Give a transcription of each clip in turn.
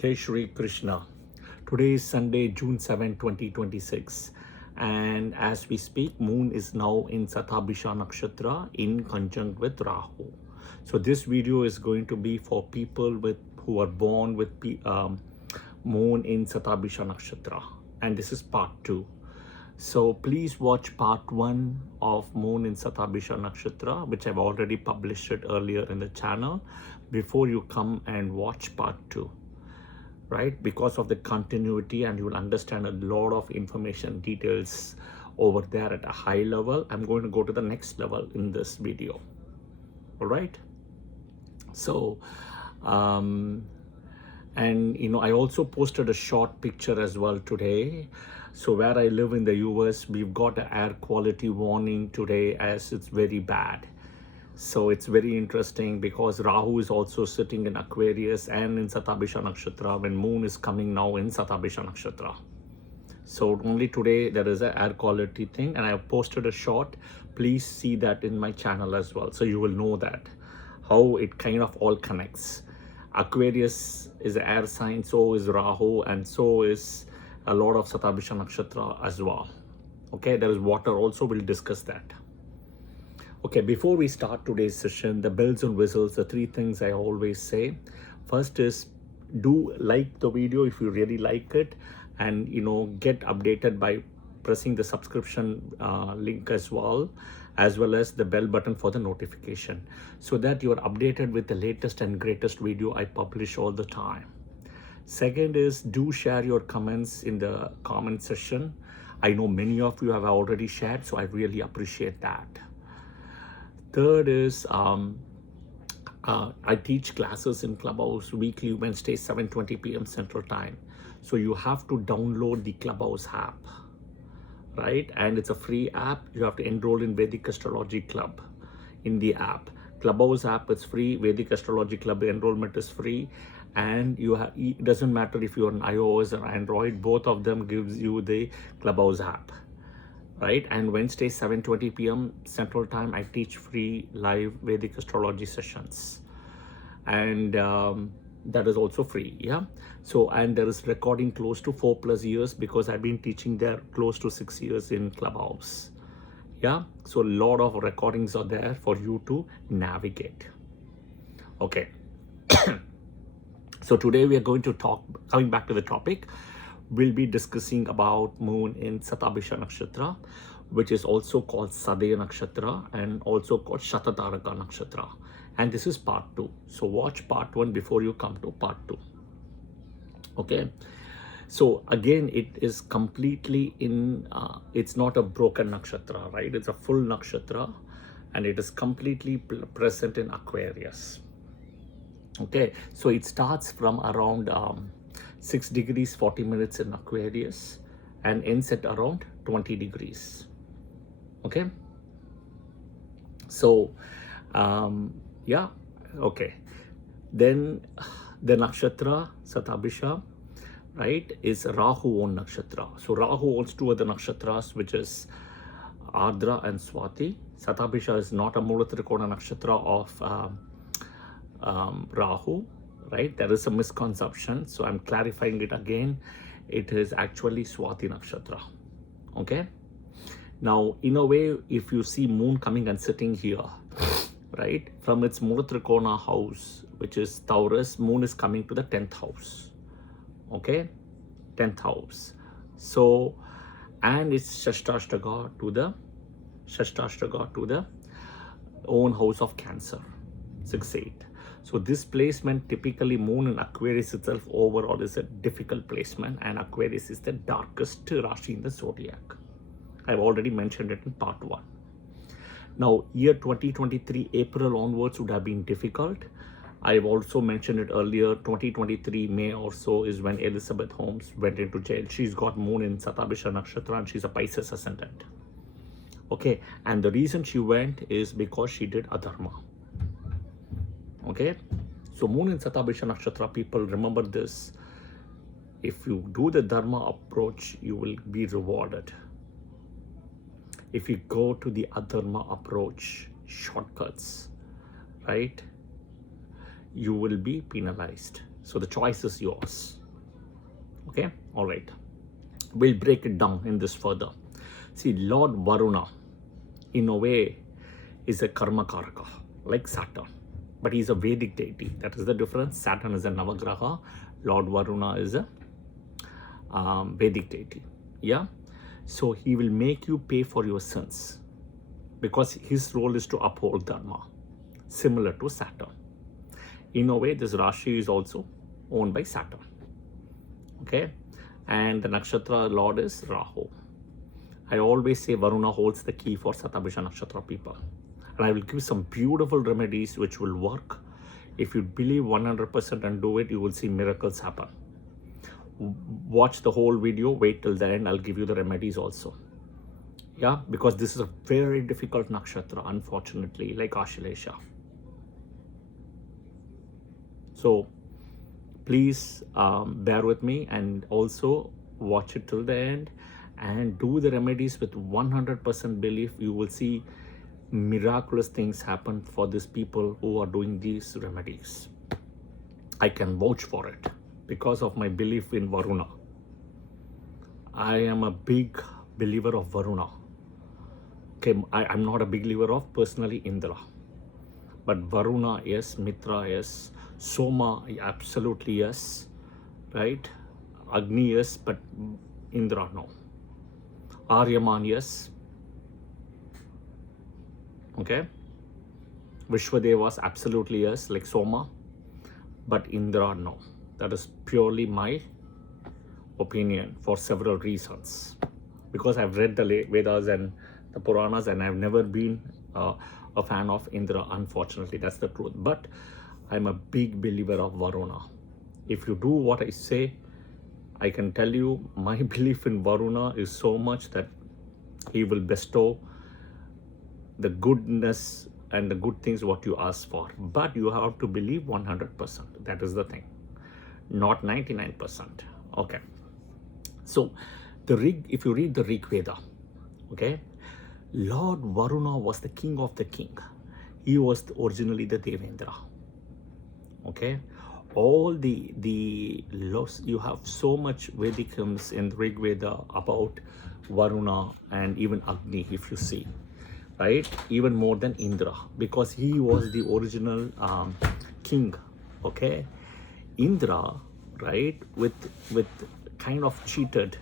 Jai Shri Krishna. Today is Sunday, June 7, 2026. And as we speak, moon is now in Satabhisha Nakshatra in conjunct with Rahu. So this video is going to be for people who are born with moon in Satabhisha Nakshatra. And this is part 2. So please watch part 1 of moon in Satabhisha Nakshatra, which I've already published it earlier in the channel, before you come and watch part 2. Right, because of the continuity, and you will understand a lot of information details over there at a high level. I'm going to go to the next level in this video. All right, so and I also posted a short picture as well today. So where I live in the US, we've got an air quality warning today as it's very bad. So it's very interesting because Rahu is also sitting in Aquarius and in Satabhisha Nakshatra when moon is coming now in Satabhisha Nakshatra. So only today there is an air quality thing, and I have posted a short. Please see that in my channel as well. So you will know that how it kind of all connects. Aquarius is an air sign, so is Rahu, and so is a lot of Satabhisha Nakshatra as well. Okay, there is water also, we'll discuss that. Okay, before we start today's session, the bells and whistles, the 3 things I always say. First is, do like the video if you really like it, and get updated by pressing the subscription link as well as the bell button for the notification, so that you are updated with the latest and greatest video I publish all the time. Second is, do share your comments in the comment section. I know many of you have already shared, so I really appreciate that. Third is, I teach classes in Clubhouse weekly, Wednesday, 7:20 p.m. Central Time. So you have to download the Clubhouse app, right? And it's a free app. You have to enroll in Vedic Astrology Club in the app. Clubhouse app is free. Vedic Astrology Club enrollment is free. And it doesn't matter if you're on iOS or Android, both of them gives you the Clubhouse app. Right, and Wednesday 7:20 p.m. Central Time, I teach free live Vedic astrology sessions, and that is also free. Yeah, so, and there is recording close to 4+ years because I've been teaching there close to 6 years in Clubhouse. Yeah, so a lot of recordings are there for you to navigate. Okay, so today we are going to talk, coming back to the topic, we'll be discussing about moon in Satabhisha Nakshatra, which is also called Sadayam Nakshatra and also called Shatataraka Nakshatra. And this is part 2. So watch part 1 before you come to part 2. Okay. So again, it is completely in, it's not a broken nakshatra, right? It's a full nakshatra, and it is completely present in Aquarius. Okay. So it starts from around 6 degrees 40 minutes in Aquarius and ends at around 20 degrees. Okay, so yeah, okay, then the nakshatra Satabhisha, right, is Rahu own nakshatra. So Rahu owns 2 other nakshatras, which is Ardra and Swati. Satabhisha is not a Mula Trikona nakshatra of Rahu. Right, there is a misconception, so I'm clarifying it again. It is actually Swati Nakshatra. Okay, now in a way, if you see moon coming and sitting here, right, from its Mula Trikona house, which is Taurus, moon is coming to the 10th house. Okay, 10th house. So, and it's Shastashtaka to the own house of Cancer, 6-8. So this placement, typically moon in Aquarius itself overall is a difficult placement, and Aquarius is the darkest Rashi in the zodiac. I've already mentioned it in part 1. Now, year 2023, April onwards would have been difficult. I've also mentioned it earlier, 2023 May or so is when Elizabeth Holmes went into jail. She's got moon in Satabhisha Nakshatra and she's a Pisces ascendant. Okay, and the reason she went is because she did adharma. Okay, so moon in Satabhisha Nakshatra, people remember this. If you do the dharma approach, you will be rewarded. If you go to the adharma approach, shortcuts, right, you will be penalized. So the choice is yours. Okay, all right. We'll break it down in this further. See, Lord Varuna, in a way, is a karma karaka, like Saturn. But he's a Vedic deity. That is the difference. Saturn is a Navagraha. Lord Varuna is a Vedic deity. Yeah. So he will make you pay for your sins, because his role is to uphold dharma, similar to Saturn. In a way, this Rashi is also owned by Saturn. Okay. And the Nakshatra Lord is Rahu. I always say Varuna holds the key for Satabhisha Nakshatra people. And I will give some beautiful remedies which will work. If you believe 100% and do it, you will see miracles happen. Watch the whole video, wait till the end, I'll give you the remedies also. Yeah, because this is a very difficult nakshatra, unfortunately, like Ashlesha. So please bear with me and also watch it till the end and do the remedies with 100% belief. You will see miraculous things happen for these people who are doing these remedies. I can vouch for it because of my belief in Varuna. I am a big believer of Varuna. Okay, I'm not a big believer of personally Indra. But Varuna, yes. Mitra, yes. Soma, absolutely yes. Right? Agni, yes. But Indra, no. Aryaman, yes. Okay. Vishwadevas, absolutely yes, like Soma. But Indra, no. That is purely my opinion for several reasons. Because I've read the Vedas and the Puranas and I've never been a fan of Indra, unfortunately. That's the truth. But I'm a big believer of Varuna. If you do what I say, I can tell you my belief in Varuna is so much that he will bestow the goodness and the good things what you ask for. But you have to believe 100%. That is the thing. Not 99%. Okay. So if you read the Rigveda, okay, Lord Varuna was the king of the king. He was originally the Devendra. Okay. All the laws, you have so much Vedic hymns in Rigveda about Varuna and even Agni, if you see, right? Even more than Indra, because he was the original king. Okay. Indra, right, with kind of cheated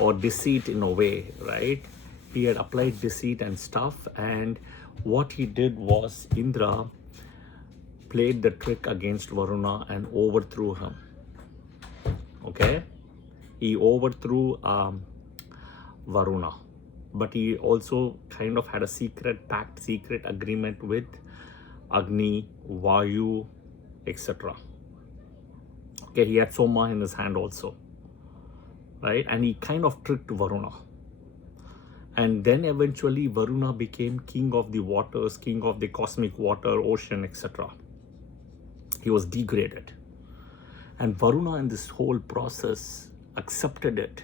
or deceit in a way, right? He had applied deceit and stuff, and what he did was Indra played the trick against Varuna and overthrew him. Okay, he overthrew Varuna, but he also kind of had a secret pact, secret agreement with Agni, Vayu, etc. Okay, he had Soma in his hand also, right? And he kind of tricked Varuna. And then eventually Varuna became king of the waters, king of the cosmic water, ocean, etc. He was degraded. And Varuna in this whole process accepted it.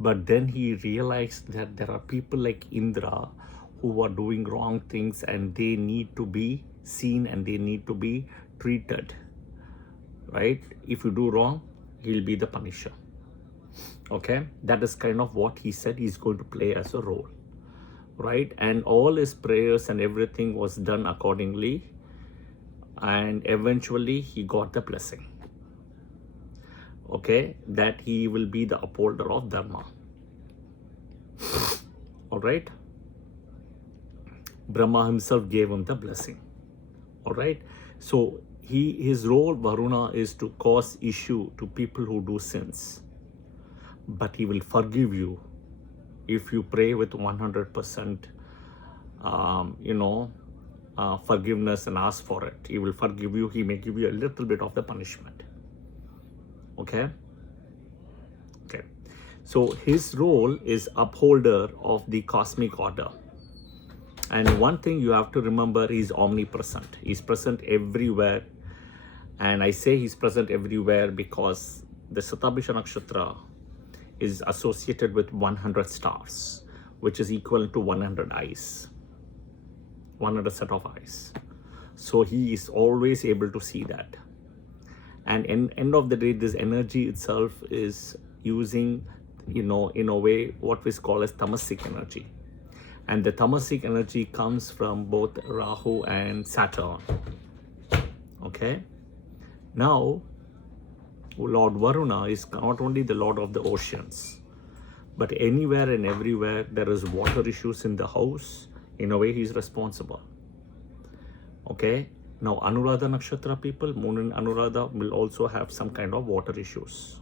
But then he realized that there are people like Indra who are doing wrong things and they need to be seen and they need to be treated. Right? If you do wrong, he'll be the punisher. Okay, that is kind of what he said he's going to play as a role, right? And all his prayers and everything was done accordingly, and eventually he got the blessing, okay, that he will be the upholder of Dharma. All right, Brahma himself gave him the blessing. All right, so his role, Varuna, is to cause issue to people who do sins. But he will forgive you if you pray with 100% forgiveness and ask for it. He will forgive you. He may give you a little bit of the punishment. Okay. So his role is upholder of the cosmic order. And one thing you have to remember, he's omnipresent. He's present everywhere. And I say he's present everywhere because the Satabhisha Nakshatra is associated with 100 stars, which is equivalent to 100 eyes, 100 set of eyes. So he is always able to see that. And end of the day, this energy itself is using, in a way, what we call as tamasic energy. And the tamasic energy comes from both Rahu and Saturn. Okay? Now, Lord Varuna is not only the Lord of the oceans, but anywhere and everywhere there is water issues in the house, in a way he is responsible. Okay? Now, Anuradha Nakshatra people, Moon in Anuradha will also have some kind of water issues.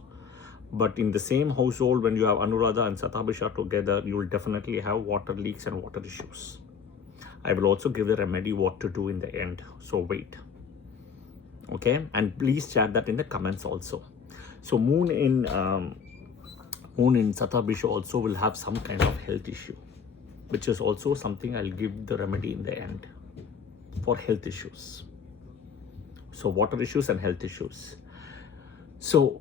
But in the same household, when you have Anuradha and Satabhisha together, you will definitely have water leaks and water issues. I will also give the remedy what to do in the end. So wait. Okay? And please chat that in the comments also. So Moon in Satabhisha also will have some kind of health issue, which is also something I'll give the remedy in the end for health issues. So water issues and health issues. So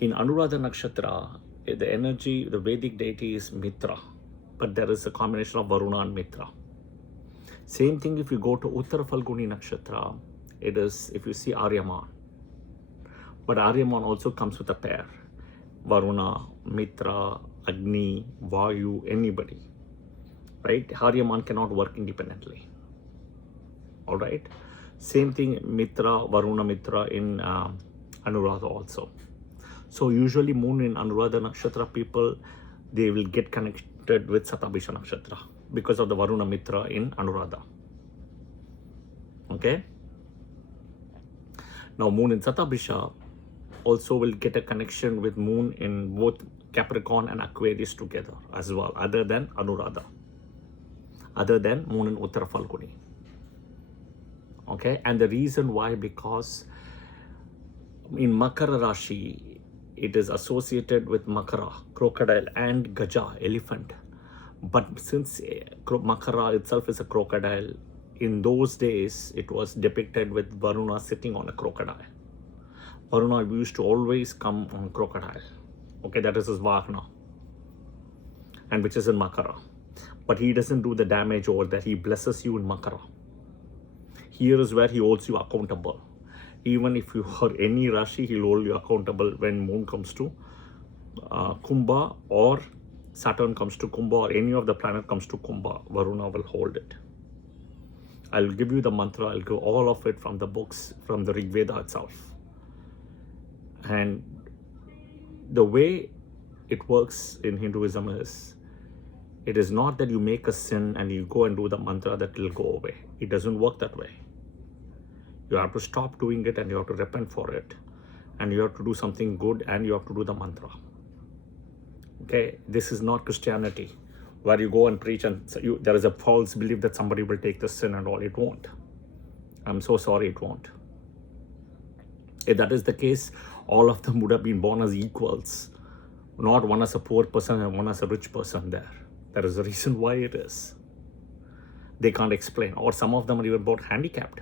in Anuradha Nakshatra, the energy, the Vedic deity is Mitra, but there is a combination of Varuna and Mitra. Same thing if you go to Uttara Falguni Nakshatra, it is, if you see Aryamān. But Aryamān also comes with a pair. Varuna, Mitra, Agni, Vayu, anybody. Right? Aryamān cannot work independently. Alright? Same thing, Mitra, Varuna, Mitra in Anuradha also. So usually Moon in Anuradha Nakshatra people, they will get connected with Satabhisha Nakshatra because of the Varuna Mitra in Anuradha. Okay? Now Moon in Satabhisha also will get a connection with Moon in both Capricorn and Aquarius together as well, other than Anuradha, other than Moon in Uttara Falguni. Okay? And the reason why, because in Makara Rashi, it is associated with Makara, crocodile, and Gaja, elephant. But since Makara itself is a crocodile, in those days, it was depicted with Varuna sitting on a crocodile. Varuna used to always come on crocodile. Okay, that is his Vahana, and which is in Makara. But he doesn't do the damage over there. He blesses you in Makara. Here is where he holds you accountable. Even if you are any Rashi, he'll hold you accountable when Moon comes to Kumbha, or Saturn comes to Kumbha, or any of the planet comes to Kumbha. Varuna will hold it. I'll give you the mantra. I'll give all of it from the books, from the Rigveda itself. And the way it works in Hinduism is, it is not that you make a sin and you go and do the mantra that will go away. It doesn't work that way. You have to stop doing it and you have to repent for it. And you have to do something good and you have to do the mantra. Okay, this is not Christianity, where you go and preach and there is a false belief that somebody will take the sin and all. It won't. I'm so sorry, it won't. If that is the case, all of them would have been born as equals, not one as a poor person and one as a rich person there. There is a reason why it is. They can't explain. Or some of them are even both handicapped.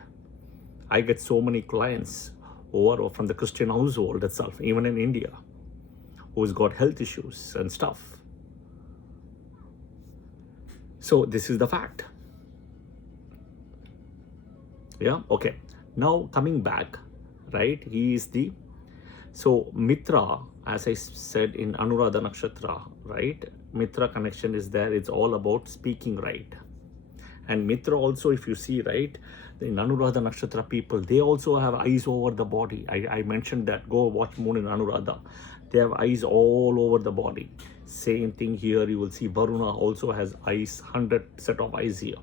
I get so many clients over from the Christian household itself, even in India, who's got health issues and stuff. So this is the fact. Yeah, okay. Now coming back, right, he is the, so Mitra, as I said in Anuradha Nakshatra, right, Mitra connection is there. It's all about speaking right. And Mitra also, if you see, right, in Anuradha Nakshatra people, they also have eyes over the body. I mentioned that. Go watch Moon in Anuradha. They have eyes all over the body. Same thing here. You will see Varuna also has eyes, 100 set of eyes here.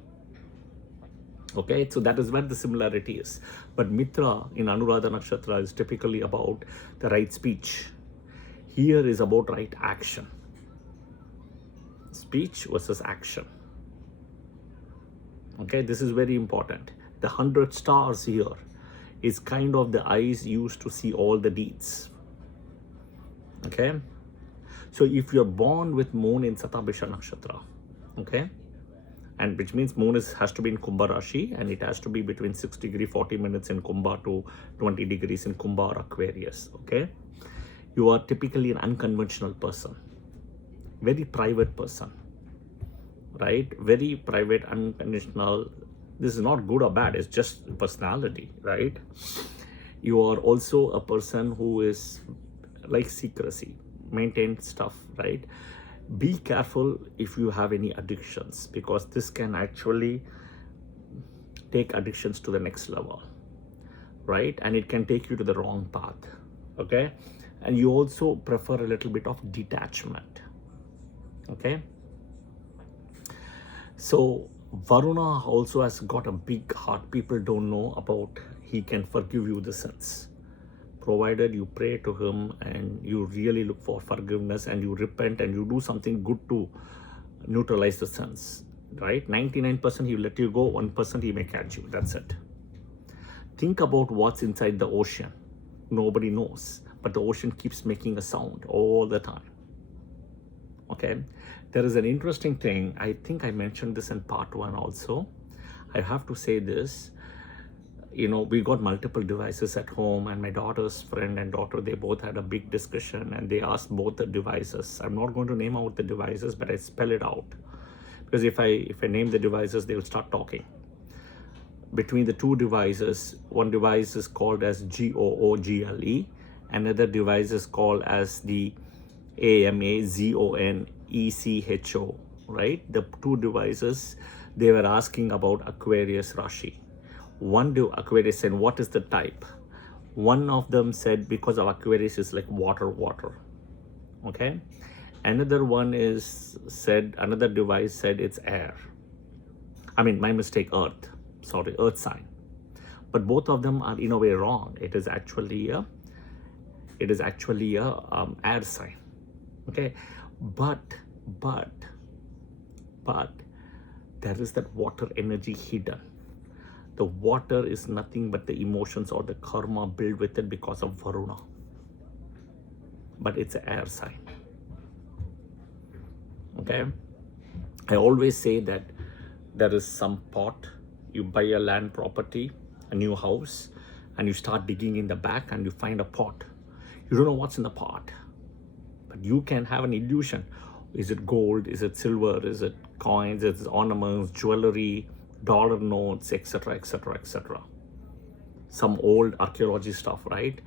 Okay, so that is where the similarity is. But Mitra in Anuradha Nakshatra is typically about the right speech. Here is about right action. Speech versus action. Okay, this is very important. The 100 stars here is kind of the eyes used to see all the deeds. Okay, so if you're born with Moon in Satabhisha Nakshatra, okay, and which means Moon has to be in Kumbha Rashi, and it has to be between 6 degrees 40 minutes in Kumbha to 20 degrees in Kumbha or Aquarius. Okay, you are typically an unconventional person, very private person, right? Very private, unconventional. This is not good or bad, it's just personality, right? You are also a person who is like secrecy, maintain stuff, right? Be careful if you have any addictions, because this can actually take addictions to the next level, right? And it can take you to the wrong path, okay? And you also prefer a little bit of detachment, okay? So Varuna also has got a big heart. People don't know about. He can forgive you the sins, provided you pray to him and you really look for forgiveness and you repent and you do something good to neutralize the sins, right? 99% he will let you go, 1% he may catch you. That's it. Think about what's inside the ocean. Nobody knows, but the ocean keeps making a sound all the time. Okay, there is an interesting thing. I think I mentioned this in part 1 also. I have to say this. You know, we got multiple devices at home, and my daughter's friend and daughter, they both had a big discussion and they asked both the devices. I'm not going to name out the devices, but I spell it out, because if I name the devices, they will start talking. Between the two devices, one device is called as GOOGLE, another device is called as the AMAZONECHO, right? The two devices, they were asking about Aquarius Rashi. One Aquarius said, what is the type? One of them said, because of Aquarius is like water, okay? Another one another device said it's air. I mean, my mistake, earth. Sorry, earth sign. But both of them are in a way wrong. It is actually a air sign. Okay, but there is that water energy hidden. The water is nothing but the emotions or the karma built with it because of Varuna. But it's an air sign. Okay, I always say that there is some pot. You buy a land property, a new house, and you start digging in the back and you find a pot. You don't know what's in the pot, but you can have an illusion. Is it gold? Is it silver? Is it coins? Is it ornaments, jewelry, dollar notes, etc., etc., etc.? Some old archaeology stuff, right?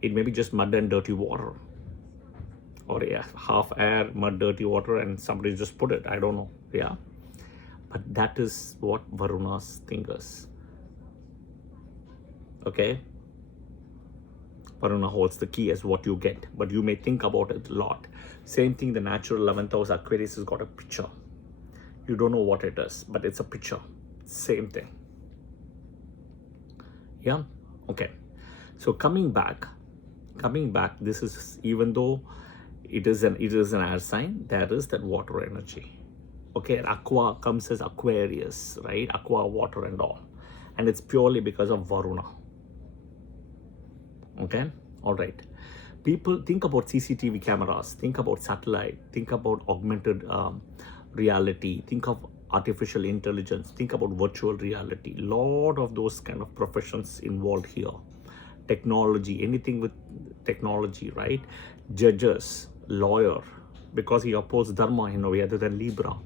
It may be just mud and dirty water, or half air, mud, dirty water, and somebody just put it. I don't know. Yeah, but that is what Varuna's thing is. Okay, Varuna holds the key as what you get, but you may think about it a lot. Same thing, the natural 11th house Aquarius has got a picture. You don't know what it is, but it's a picture. Same thing. Yeah, okay. So coming back, this is, even though it is an air sign, there is that water energy. Okay, aqua comes as Aquarius, right? Aqua, water and all. And it's purely because of Varuna. Okay, all right. People think about CCTV cameras, think about satellite, think about augmented reality, think of artificial intelligence, think about virtual reality. Lot of those kind of professions involved here. Technology, anything with technology, right? Judges, lawyer, because he opposed Dharma in a way other than Libra.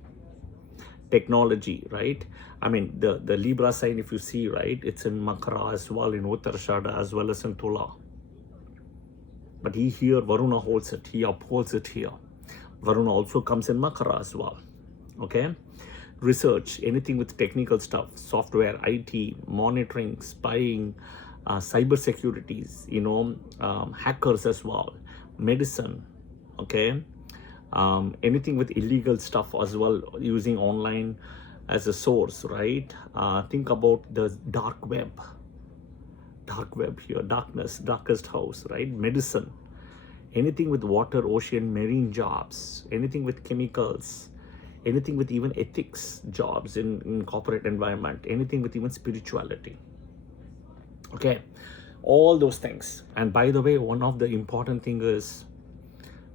Technology, right? I mean, the Libra sign, if you see, right, it's in Makara as well, in Uttarashada as well as in Tula. But here, Varuna holds it, he upholds it here. Varuna also comes in Makara as well. Okay, research, anything with technical stuff, software, IT, monitoring, spying, cyber securities, hackers as well, medicine. Okay, anything with illegal stuff as well, using online as a source, right? Think about the dark web here, darkest house, right? Medicine, anything with water, ocean, marine jobs, anything with chemicals, anything with even ethics jobs in corporate environment, anything with even spirituality. Okay, all those things. And by the way, one of the important thing is,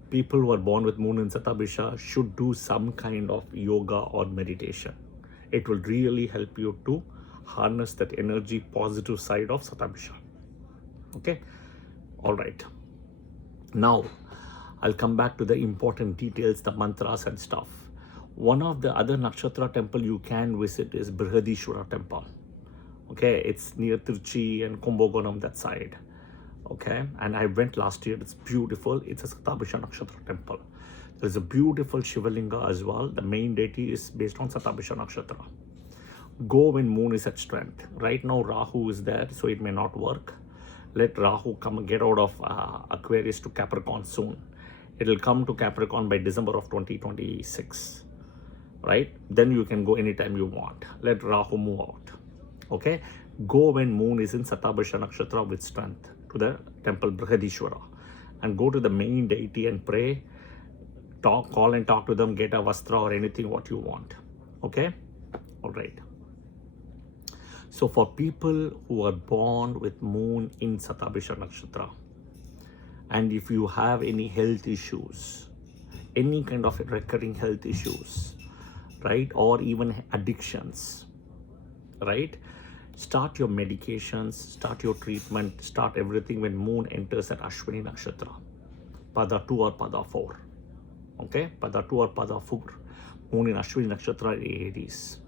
people who are born with moon in Satabhisha should do some kind of yoga or meditation. It will really help you to harness that energy, positive side of Satabhisha. Okay, all right. Now, I'll come back to the important details, the mantras and stuff. One of the other Nakshatra temple you can visit is Brihadishwara temple. Okay, it's near Trichy and Kumbakonam, that side. Okay, and I went last year. It's beautiful. It's a Satabhisha Nakshatra temple. There's a beautiful Shivalinga as well. The main deity is based on Satabhisha Nakshatra. Go when moon is at strength. Right now Rahu is there, so it may not work. Let Rahu come and get out of Aquarius to Capricorn soon. It'll come to Capricorn by December of 2026, right? Then you can go anytime you want. Let Rahu move out. Okay, go when moon is in Satabhisha Nakshatra with strength to the temple Brihadishwara, and go to the main deity and pray, call and talk to them, get a vastra or anything what you want. Okay, all right. So for people who are born with moon in Satabhisha Nakshatra, and if you have any health issues, any kind of recurring health issues, right, or even addictions, right, start your medications, start your treatment, start everything when moon enters at Ashwini Nakshatra, Pada 2 or Pada 4. Okay, Pada 2 or Pada 4, moon in Ashwini Nakshatra Aries.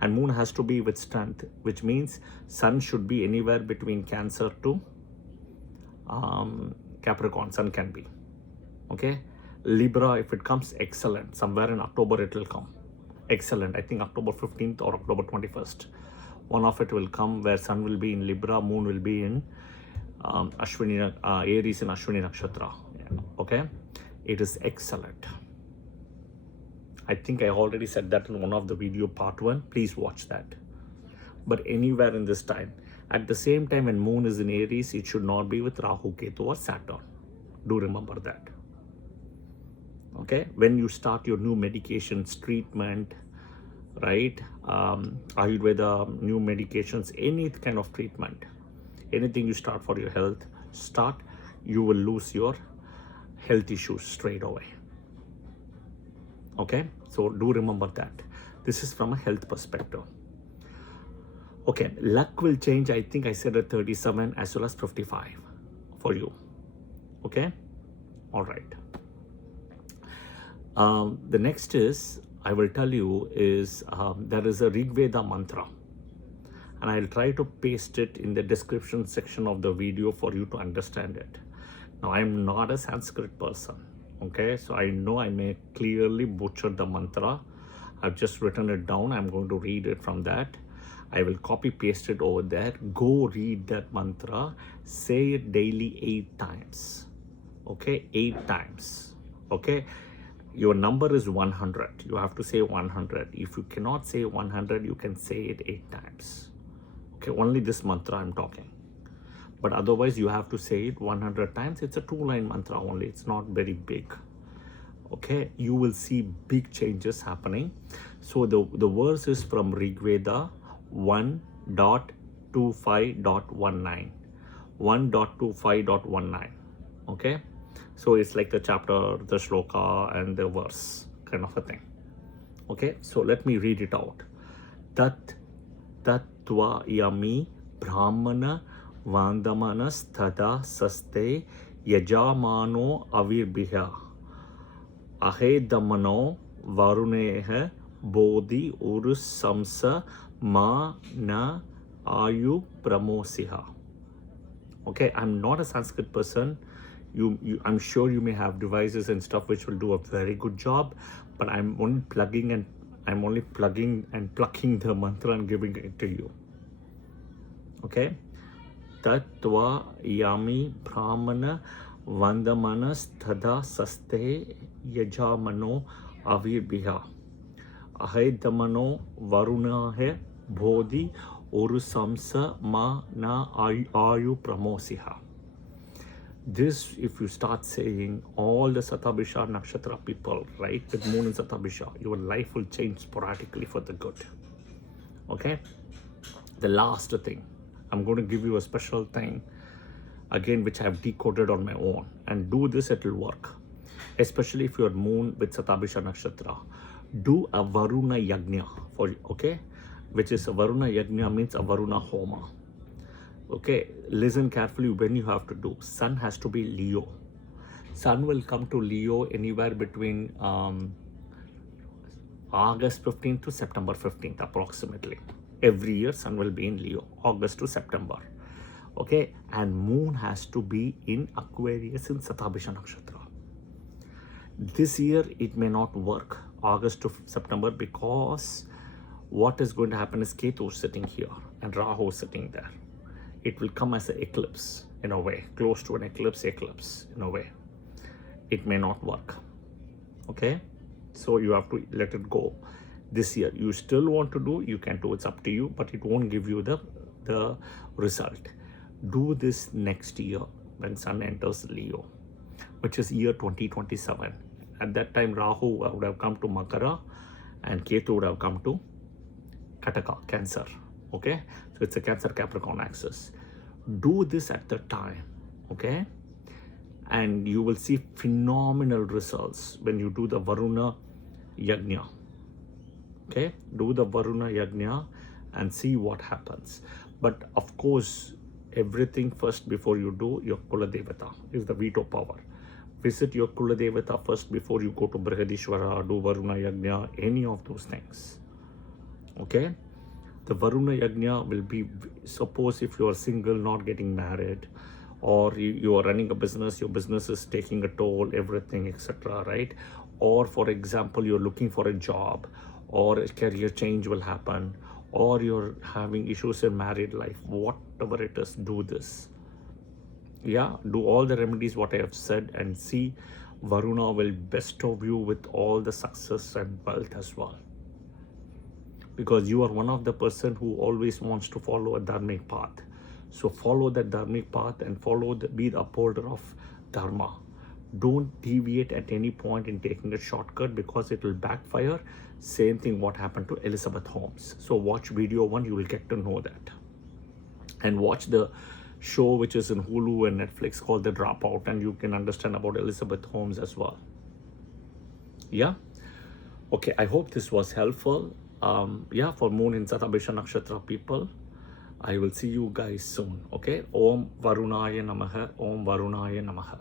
And moon has to be with strength, which means sun should be anywhere between Cancer to Capricorn. Sun can be. Okay, Libra, if it comes, excellent. Somewhere in October it will come. Excellent. I think October 15th or October 21st. One of it will come where sun will be in Libra, moon will be in Ashwini, Aries in Ashwini Nakshatra. Okay, it is excellent. I think I already said that in one of the video part 1. Please watch that. But anywhere in this time, at the same time when moon is in Aries, it should not be with Rahu, Ketu or Saturn. Do remember that. Okay, when you start your new medications, treatment, right, Ayurveda, new medications, any kind of treatment, anything you start for your health, you will lose your health issues straight away. Okay, so do remember that. This is from a health perspective. Okay, luck will change. I think I said at 37 as well as 55 for you. Okay, all right. The next is, I will tell you, is there is a Rigveda mantra, and I'll try to paste it in the description section of the video for you to understand it. Now, I'm not a Sanskrit person. Okay, so I know I may clearly butcher the mantra. I've just written it down. I'm going to read it from that. I will copy paste it over there. Go read that mantra. Say it daily 8 times. Okay, 8 times. Okay, your number is 100. You have to say 100. If you cannot say 100, you can say it 8 times. Okay, only this mantra I'm talking. But otherwise, you have to say it 100 times. It's a 2-line mantra only. It's not very big. Okay, you will see big changes happening. So the verse is from Rigveda 1.25.19. 1.25.19. Okay, so it's like the chapter, the shloka, and the verse kind of a thing. Okay, so let me read it out. Tat tattva yāmi brahmaṇā vandamānas tadā śāste yajamāno havirbhiḥ aheḍamāno varuṇeha bodhi uruśaṁsa ma na āyuḥ pramoṣīḥ. Okay, I'm not a Sanskrit person. I'm sure you may have devices and stuff which will do a very good job, but I'm only plugging and plucking the mantra and giving it to you. Okay, tattva yāmi brahmaṇā vandamānas tadā śāste yajamāno havirbhiḥ aheḍamāno varuṇeha bodhi uruśaṁsa ma na āyuḥ pramoṣīḥ. This, if you start saying, all the Satabhisha Nakshatra people, right, with moon in Satabhisha, your life will change sporadically for the good. Okay, the last thing, I'm going to give you a special thing again which I have decoded on my own, and do this, it will work. Especially if your moon with Satabhisha Nakshatra, do a Varuna Yajna for you. Okay, which is a Varuna Yajna means a Varuna Homa. Okay, listen carefully when you have to do. Sun has to be Leo. Sun will come to Leo anywhere between August 15th to September 15th approximately. Every year Sun will be in Leo, August to September. Okay, and moon has to be in Aquarius in Satabhisha Nakshatra. This year it may not work, August to September, because what is going to happen is Ketu is sitting here and Rahu is sitting there. It will come as an eclipse in a way, close to an eclipse in a way. It may not work. Okay, so you have to let it go. This year you still want to do, you can do, it's up to you, but it won't give you the result. Do this next year when Sun enters Leo, which is year 2027. At that time Rahu would have come to Makara and Ketu would have come to Kataka, Cancer. Okay, so it's a Cancer Capricorn axis. Do this at the time, okay, and you will see phenomenal results when you do the Varuna Yajna. Okay, do the Varuna Yajna and see what happens. But of course, everything first before you do your Kula Devata is the veto power. Visit your Kula Devata first before you go to Brihadishwara, do Varuna Yajna, any of those things. Okay, the Varuna Yajna will be, suppose if you are single, not getting married, or you are running a business, your business is taking a toll, everything, etc., right? Or for example, you're looking for a job, or a career change will happen, or you're having issues in married life, whatever it is, do this. Yeah, do all the remedies what I have said, and see Varuna will bestow you with all the success and wealth as well. Because you are one of the person who always wants to follow a dharmic path. So follow that dharmic path and be the upholder of dharma. Don't deviate at any point in taking a shortcut, because it will backfire. Same thing what happened to Elizabeth Holmes. So watch video 1, you will get to know that. And watch the show which is in Hulu and Netflix called The Dropout, and you can understand about Elizabeth Holmes as well. Yeah, okay, I hope this was helpful. Yeah, for moon in Satabhisha Nakshatra people, I will see you guys soon. Okay, Om Varunaya Namaha, Om Varunaya Namaha.